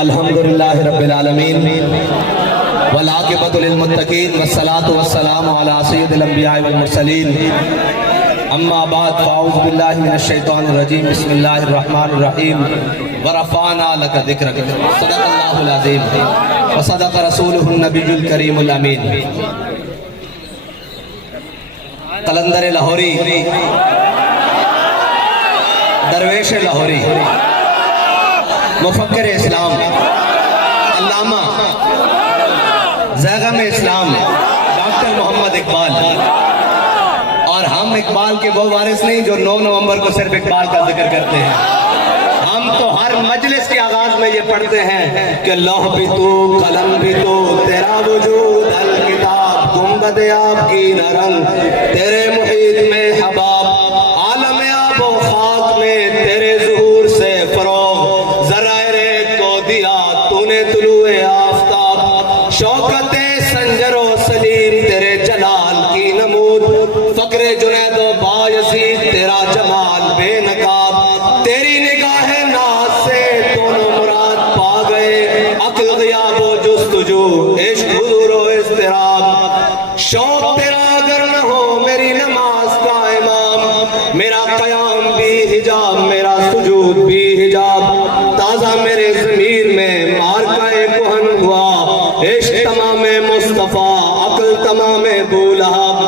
الحمدللہ رب العالمین والعاقبۃ للمتقین والصلاۃ والسلام علی سید الانبیاء والمرسلین اما بعد فاعوذ باللہ من الشیطان الرجیم بسم اللہ الرحمن الرحیم ورفعنا لک ذکرک صدق اللہ العظیم وصدق رسولہ النبی الکریم الامین۔ قلندر لاہوری، درویش لاہوری، مفکر اسلام، علامہ زیغم اسلام ڈاکٹر محمد اقبال، اور ہم اقبال کے وہ وارث نہیں جو 9 نومبر کو صرف اقبال کا ذکر کرتے ہیں۔ ہم تو ہر مجلس کے آغاز میں یہ پڑھتے ہیں کہ لوح بھی تو قلم بھی تو تیرا وجود الکتاب، گنبد آب کی نہ رنگ تیرے محیط میں حباب، عالم آب و خاک میں تیرے ظہور سے فروغ، ذرائع ریت کو دیا تو نے طلوع آفتاب، شوکت سنجر و سلیم تیرے جلال کی نمود، فقر جنید و بایزید تیرا جمال بے نقاب، تیری نگاہ ناز سے دونوں مراد پا گئے، عقل غیاب و جستجو عشق حضور و اضطراب، شوق تیرا اگر نہ ہو میری نماز کا امام، میرا قیام بھی حجاب میرا سجود بھی حجاب، تازہ میرے ضمیر میں مارکہ کہن ہوا، عشق تمام مصطفیٰ عقل تمام بولہب،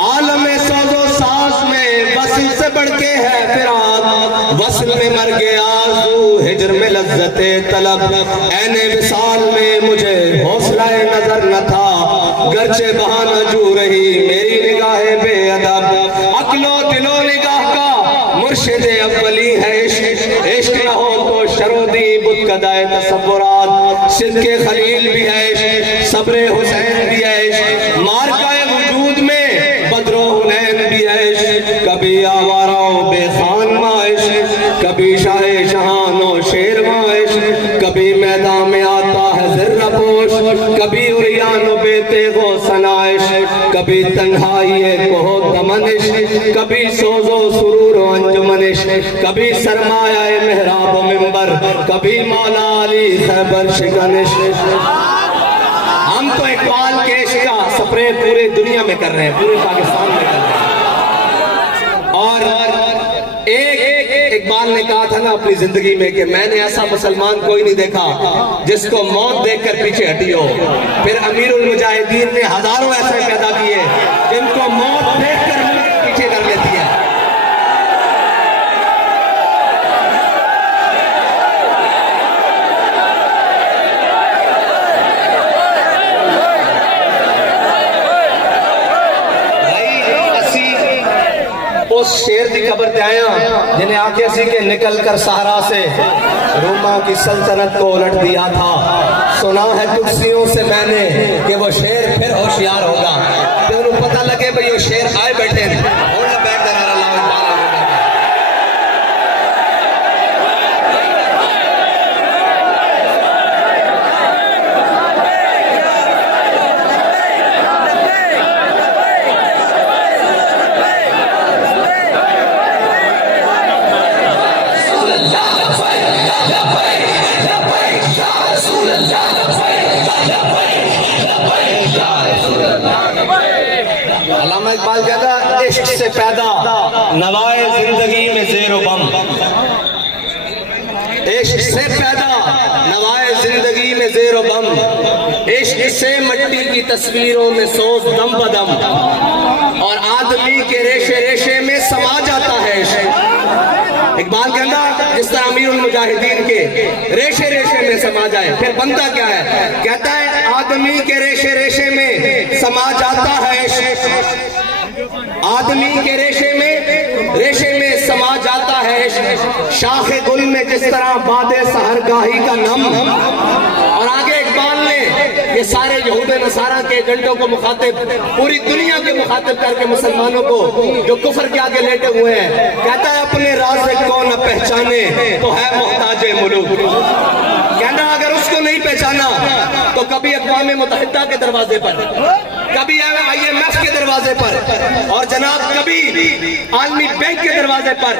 عالم سوز و ساز میں وصل سے بڑھ کے ہے فراق، وصل میں مر گیا آرزو ہجر میں لذت طلب، عین وصال میں مجھے حوصلہ نظر نہ تھا، گرچہ بہانہ جو رہی میری نگاہ بے ادب، عقل و دل و نگاہ کا مرشد اولی ہے عشق، عشق نہ ہو تو شرودی بت کدائے تصورات، صدق خلیل بھی ہے عشق، صبر حسین بھی ہے عشق، مارکہ وجود میں بدر و حنین بھی ہے عشق، کبھی آوارہ و بے خان ماں عشق، کبھی شاہ شہان و شیر ماں عشق، کبھی میدان میں آتا ہے ذرہ پوش، کبھی عریان و بے تیغ و ثنا عشق، کبھی تنہائی کوہ دمن عشق، کبھی سوز و سرور و انجمن عشق، کبھی سرمایہ محراب و منبر، کبھی مولا علی خیبر شکن عشق۔ ہم تو اقبال کے عشق کا سپرے پورے دنیا میں کر رہے ہیں، پورے پاکستان میں کر رہے ہیں، اور ایک اقبال نے کہا تھا نا اپنی زندگی میں کہ میں نے ایسا مسلمان کوئی نہیں دیکھا جس کو موت دیکھ کر پیچھے ہٹی ہو، پھر امیر المجاہدین نے ہزاروں ایسے پیدا کیے جن کو موت دیکھ کر پیچھے کر لیتی ہے۔ اس شیر دی قبر تے آیا جنہیں آنکھیں سی کہ نکل کر صحرا سے روما کی سلطنت کو الٹ دیا تھا، سنا ہے کرسیوں سے میں نے کہ وہ شیر پھر ہوشیار ہوگا، کہ انہوں پتہ لگے بھئی وہ شیر آئے بیٹھے ہیں، ہونا بیٹھ در اللہ اقبال ہوگا۔ علامہ اقبال کہتا ہے عشق سے پیدا نوائے زندگی میں زیر و بم، عشق سے پیدا نوائے زندگی میں زیر و بم، عشق سے مٹی کی تصویروں میں سوز دم بدم، اور آدمی کے ریشے ریشے میں سما جاتا ہے عشق۔ اقبال کہتا جس طرح امیر المجاہدین کے ریشے ریشے میں سما جائے، پھر بنتا کیا ہے؟ کہتا ہے آدمی کے ریشے ریشے میں سما جاتا ہے عشق، آدمی کے ریشے میں سما جاتا ہے عشق، شاخ گل میں جس طرح باد سحرگاہی کا نم، اور آگے اقبال نے یہ سارے یہود نصارہ کے ایجنٹوں کو مخاطب، پوری دنیا کے مخاطب کر کے مسلمانوں کو جو کفر کے آگے لیٹے ہوئے ہیں، کہتا ہے اپنے رازق کو نہ پہچانے تو ہے محتاج ملوک، کہنا اگر اس کو نہیں پہچانا تو کب کبھی اقوام متحدہ کے دروازے پر، کبھی IMF کے دروازے پر، اور جناب کبھی عالمی بینک کے دروازے پر،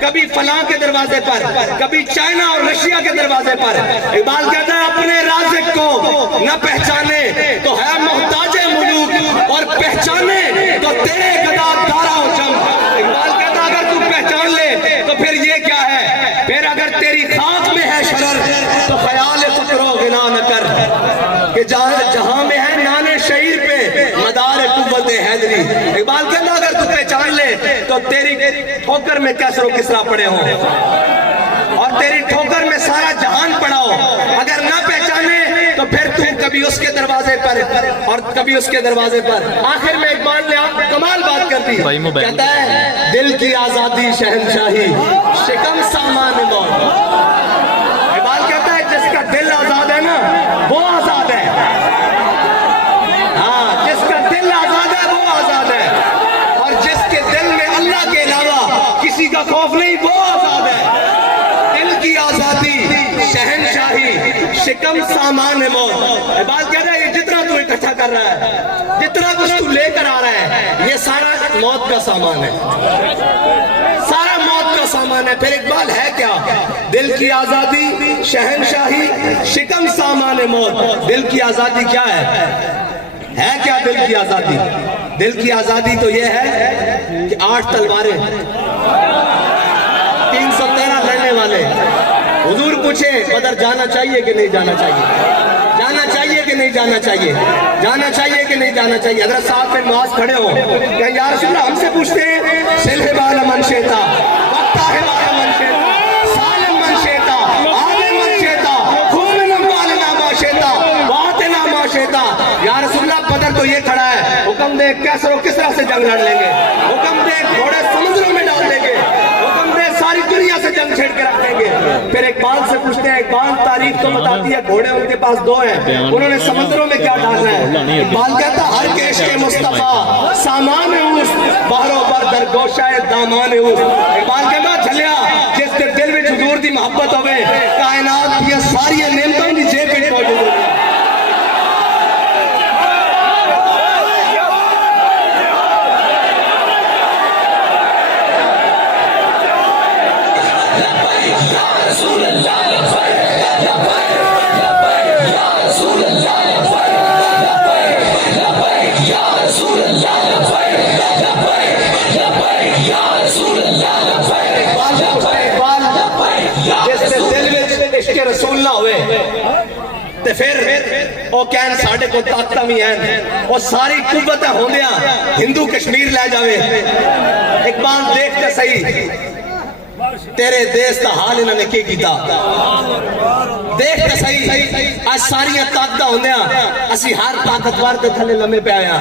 کبھی فلاں کے دروازے پر، کبھی چائنا اور رشیا کے دروازے پر۔ اقبال کہتا ہے اپنے رازق کو نہ پہچانے تو ہے محتاج ملوک، اور پہچانے تو تیرے گدا دارا و جم۔ اقبال کہتا ہے اگر تو پہچان لے تو پھر یہ کیا ہے، پھر اگر تیری خاک میں ہے شرر تو خیال فکر و غنا نہ کر، کہ جہاں میں ہے نانے شعیر پہ مدار قوت حیدری۔ اقبال کہتا اگر تو پہچان لے تو تیری ٹھوکر میں کیسر و کسرا پڑے ہوں، اور تیری ٹھوکر میں سارا جہان پڑا ہو۔ اگر نہ پہچانے تو پھر تو کبھی اس کے دروازے پر اور کبھی اس کے دروازے پر۔ آخر میں اقبال نے آپ کمال بات کر دی، کہتا ہے دل کی آزادی شہنشاہی شکم سامان موت۔ اقبال کہتا ہے جس کا دل آزاد ہے نا وہ آزاد ہے، ہاں جس کا دل آزاد ہے وہ آزاد ہے، اور جس کے دل میں اللہ کے علاوہ کسی کا خوف نہیں وہ آزاد ہے۔ دل کی آزادی شہنشاہی شکم سامان موت۔ اقبال کہہ رہا ہے یہ جتنا تو اکٹھا کر رہا ہے، جتنا کچھ تو لے کر آ رہا ہے، یہ سارا موت کا سامان ہے، سارا موت کا سامان ہے۔ پھر اقبال ہے کیا؟ دل کی آزادی شہنشاہی شکم سامان موت۔ دل کی آزادی کیا ہے کیا دل کی آزادی؟ دل کی آزادی تو یہ ہے کہ 8 تلواریں، 313 لڑنے والے۔ حضور پوچھے بدر جانا چاہیے کہ نہیں جانا چاہیے، جانا چاہیے کہ نہیں جانا چاہیے، جانا چاہیے کہ نہیں جانا چاہیے؟ حضرت صاحب بن معاذ کھڑے ہو کہ یا رسول اللہ ہم سے پوچھتے ہیں سلح بالا من شیتا، وقتا ہے بالا من شیتا، سالم من شیتا، عالم من شیتا، خومن بالنا ما شیتا، واتنا ما شیتا۔ یا رسول اللہ بدر تو یہ کھڑا ہے، حکم دے کیسر و کسرا سے جنگ لڑ لیں گے، حکم دے گھوڑے سمندروں میں ڈال دیں گے، حکم دے ساری دنیا سے جنگ چھیڑ کے رکھ دیں گے۔ پھر اقبال سے پوچھتے ہیں، اقبال تاریخ تو بتاتی ہے گھوڑے ان کے پاس 2 ہیں، انہوں نے سمندروں میں کیا ڈالنا ہے؟ اقبال کہتا ہر کیش کے مصطفیٰ سامان اوست، بہروں پر در گوشہ دامان اوست۔ اقبال کہتا جھلیا جس کے دل میں حضور دی محبت ہوئے، کائنات یہ ساری نعمتوں دی جیب میں موجود ہوئی۔ رسول نہ ہوئے تے پھر او کہن ساڑھے کو طاقتہ بھی ہیں، وہ ساری قوتیں ہوندیاں ہندو کشمیر لے جاوے۔ اقبال دیکھتے صحیح تیرے دیس کا حال انہوں نے کی کیتا، دیکھتے صحیح آج ساریاں طاقتہ ہوندیاں اسی ہر طاقتوار دے تھلے لمحے پہ آیا،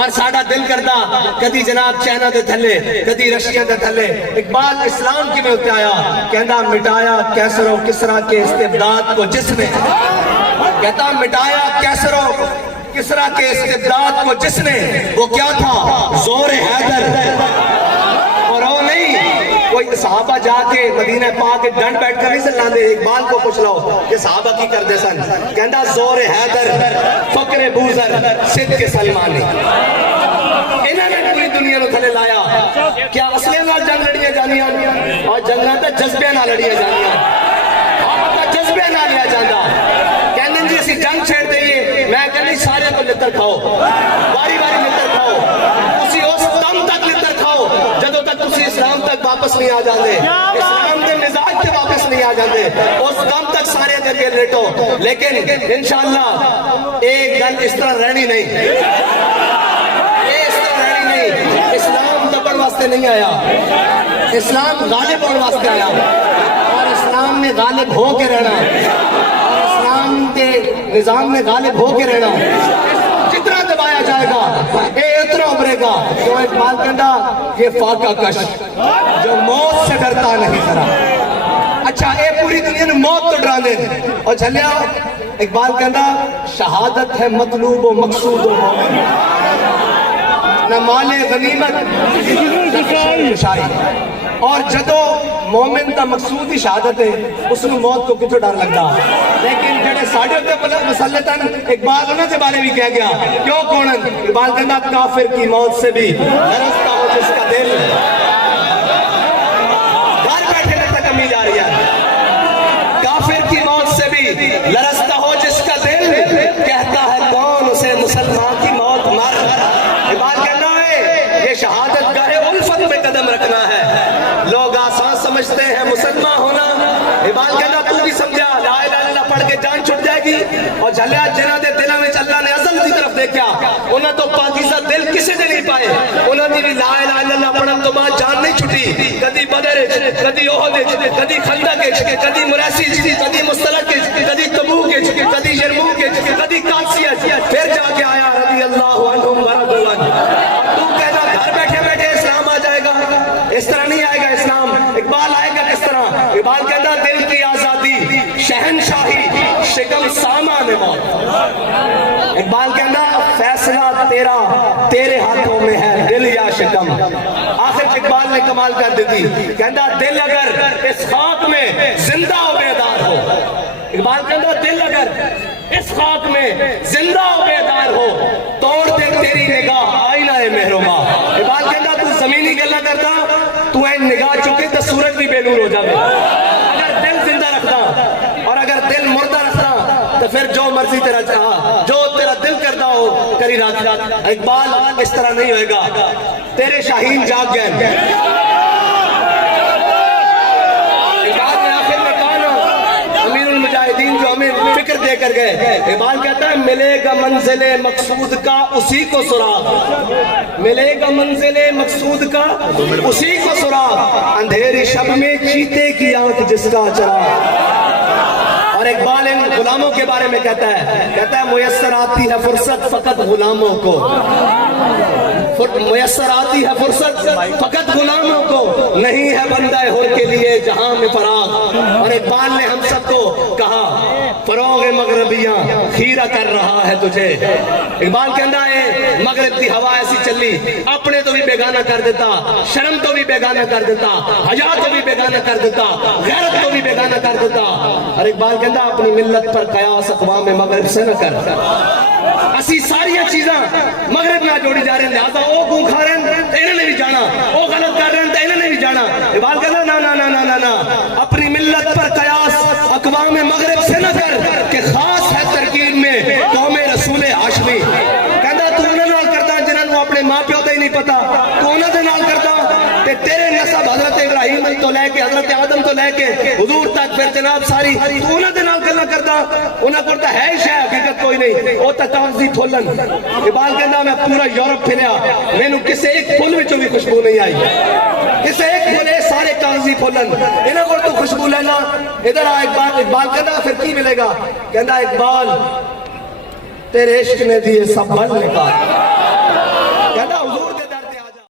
اور ساڑھا دل کردا کدی جناب چائنا دے تھلے کدی رشیا دے تھلے۔ اقبال اسلام کی میں ہوتے آیا، کہندا مٹایا کیسر و کسرا کے استبداد کو جس نے، کہتا مٹایا کیسر و کسرا کے استبداد کو جس نے، وہ کیا تھا زور حیدر، اور وہ نہیں کوئی صحابہ جا کے مدینہ پاک کے ڈنڈ بیٹھ کر نہیں سلان دے۔ اقبال کو پوچھ لو کہ صحابہ کی کر دے سن، کہندا زور حیدر فقر بوزر صدق سلمانی۔ انہوں نے پوری دنیا نو تھلے لایا، کیا اصلے نال جنگ لڑیاں جانیاں اور جنگاں تے جذبے نال لڑیاں جانیاں، آپ کا جذبے نال لیا جاندا۔ کہندے جی اسی جنگ چھیڑ دئیے، میں کہندی سارے کو لتر کھاؤ، باری باری لتر کھاؤ، اسی اس دم تک لتر کھاؤ جدوں تک تسی اسلام تک واپس نہیں آ جاندے، اسلام دے مزاج تے واپس نہیں آ جاندے، اس دم تک سارے دے کے لیٹو۔ لیکن انشاءاللہ ایک گل اس طرح رہنی نہیں، اس طرح رہنی نہیں۔ اسلام دبن واسطے نہیں آیا، اسلام غالب ہونے واسطے آیا، اور اسلام نے غالب ہو کے رہنا، اور اسلام کے نظام میں غالب ہو کے رہنا۔ جتنا دبایا جائے گا اے اتنا ابھرے گا۔ تو اقبال کہندا یہ فاقہ کش جو موت سے ڈرتا نہیں ذرا، اچھا اے پوری دنیا نے موت تو ڈرا دے، اور جھلیا اقبال کہندا شہادت ہے مطلوب و مقصود و مومن، نہ مال غنیمت نہ شاہی۔ اور جدو مومن دا مقصود ہی شہادت ہے، اس کو موت کو کتوں ڈر لگتا، لیکن جڑے ساڑھے ہوتے مسلطن اقبال انہوں کے بارے بھی کہہ گیا، کیوں کونن؟ اقبال کہنا کافر کی موت سے بھی لرزتا ہو جس کا دل، گھر بیٹھے تک کمی جا رہی ہے، کافر کی موت سے بھی لرزتا ہو جس کا دل، کہتا ہے کون اسے مسلمان کی موت مر۔ اقبال کہنا ہے یہ شہادت گاہ الفت میں قدم رکھنا ہے، لوگ آسان سمجھتے ہیں مسلمان ہونا، اقبال کہنا تو بھی سمجھا لا الہ الا اللہ پڑھ کے جان چھٹ جائے گی، اور جھلیا جنہ دے دلوں میں اللہ نے عزم کی طرف دیکھا، انہاں تو پاکیزہ دل کسی نے نہیں پائے، انہاں دی بھی لا الہ الا اللہ پڑھن تو بعد جان نہیں چھٹی، کدی بدر کدی احد کدی خندق کدی مریسی کدی مستلق کدی تبوک کدی یرموک کدی قادسیہ، پھر جا کے آیا رضی اللہ عنہم ورضوا عنہ۔ تو کہنا گھر بیٹھے بیٹھے اسلام آ جائے گا، اس طرح نہیں آئے گا اسلام۔ اقبال آئے گا کس طرح؟ اقبال کہتا دل کی آزادی شہنشاہی شکم سامان موت۔ اقبال کہنا فیصلہ تیرا تیرے ہاتھوں میں ہے دل یا شکم۔ آخر اقبال نے کمال کر دیتی، کہتا دل اگر اس خاک میں زندہ و بیدار ہو، اقبال کہتا دل اگر اس خاک میں زندہ و بیدار ہو، توڑ دے تیری نگاہ آئینہ مہرباں۔ اقبال کہتا تو زمینی گلا کرتا، تو این نگاہ چکے تو سورج بھی بے نور ہو جاوے۔ اگر دل زندہ رکھتا اور اگر دل مردہ رکھتا تو پھر جو مرضی تیرا چاہا، جو تیرا دل کرتا ہو کری رات رات۔ اقبال اس طرح نہیں ہوئے گا، تیرے شاہین جاگ گئے۔ اقبال نے آخر میں کہا نا، امیر المجاہدین جو ہمیں فکر دے کر گئے، اقبال کہتا ہے ملے گا منزل مقصود کا اسی کو سراغ، ملے گا منزل مقصود کا اسی کو سراغ، اندھیری شب میں چیتے کی آنکھ جس کا چراغ۔ اور اقبال ان غلاموں کے بارے میں کہتا ہے میسر آتی ہے فرصت فقط غلاموں کو، میسر آتی ہے فرصت فقط غلاموں کو، نہیں ہے بندہ حر کے لیے جہاں میں فراغ۔ اور اقبال نے ہم سب کو کہا فروغ مغربیاں خیرہ کر رہا ہے تجھے۔ اقبال کہنا ہے مغرب کی ہوا ایسی چلی، اپنے تو بھی بیگانہ کر دیتا، شرم تو بھی بیگانہ کر دیتا، حیا تو بھی بیگانہ کر دیتا، غیرت تو بھی بیگانہ کر دیتا۔ اور اقبال کہنا اپنی ملت پر قیاس اقوام مغرب سے نہ کر، اسی ساری چیزاں مغرب نہ جوڑی جا رہے ہیں، لہذا وہ گوں کھا رہے ہیں تو انہوں نے بھی جانا، وہ غلط کر رہے ہیں تو انہوں نے بھی جانا۔ اقبال کہنا نا نا نا نا نا، اپنی ملت پر قیاس اقوام مغرب سے نہ کر کہ خاص ہے ترکیب میں قوم رسول ہاشمی۔ کہنا تو انہوں نال کرتا جنہوں نے اپنے ماں پیو دا ہی نہیں پتا، تو انہوں نے نال کرتا کہ تیرے نسب حضرت ابراہیم تو لے کے حضرت آدم تو لے کے حضور تک پھر جناب ساری، تو انہوں نے نال کرنا کرتا، انہوں کرتا ہے شاہ حقیقت کوئی نہیں، وہ تا کاغذی پھولن۔ اقبال کہنا میں پورا یورپ پھریا، میں نو کسے ایک پھول وچوں بھی خوشبو نہیں آئی، کسے ایک پھولے سارے کاغذی پھولن، انہوں کو تو خوشبو لینا ادھر آ۔ اقبال کہنا پھر کی ملے گا؟ کہنا اقبال تیرے عشق نے دیے سب بل نکال،